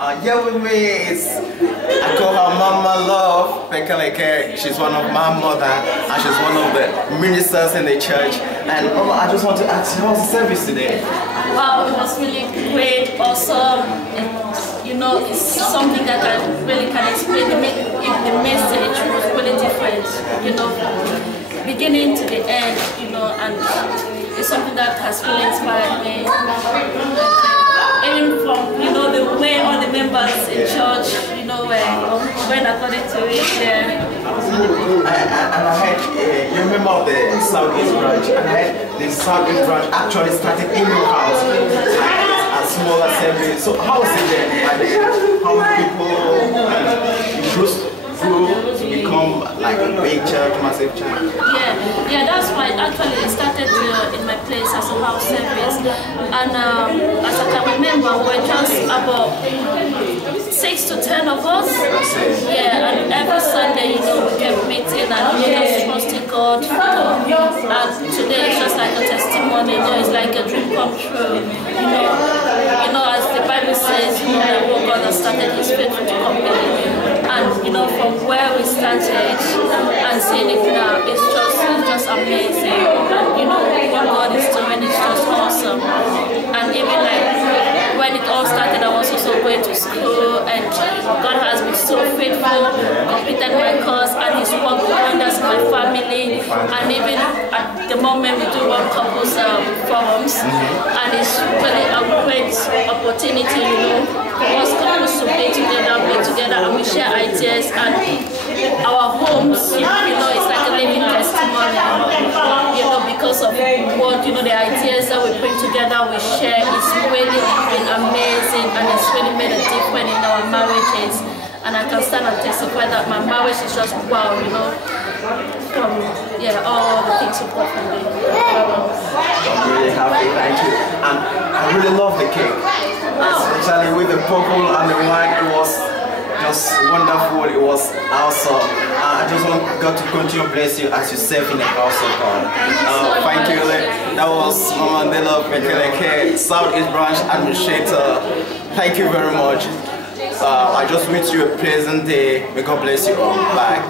Here with me is, I call her Mama Love Pekeleke. She's one of my mother and she's one of the ministers in the church. And Mama, I just want to ask you, how was the service today? Wow, it was really great, awesome. It's something that I really can explain. The message was really different, beginning to the end, and it's something that has really inspired me. Even from, the way all the members in church, went according to it. Yeah. And I heard, you remember the Southeast branch, and I heard the Southeast branch actually started in your house, a small assembly. So how is it there? How many people grew to become like a big church, massive church? Yeah, that's why actually it started in my place as a house service. And as I can remember, we were just about 6 to 10 of us. Yeah, and every Sunday, we kept meeting and just trusting God. And today it's just like a testimony, it's like a dream come true. As the Bible says, that what God has started is faithful to complete. And from where we started and seeing it now, it's just amazing. And what God is doing is just awesome. And even like when it all started, I was also going to school, and God has been so faithful, completed my course, and He's worked wonders in my family. And even at the moment, we do one couples forums, and it's really a great opportunity, for us couples to play together, and we share ideas, and our homes, it's like a living testimony, because of what, the ideas that we bring together, we share. It's really been amazing, and it's really made a difference in our marriages. And I can stand and testify that my marriage is just wow, from all the things you've got from me. I'm really happy, thank you. And I really love the cake. Especially with the purple and the white, it was just wonderful, it was awesome. I just want God to continue to bless you as you serve in the house of God. Thank you. That was Mama Love Pekeleke, Southeast Branch Administrator. Thank you very much. I just wish you a pleasant day. May God bless you all. Bye.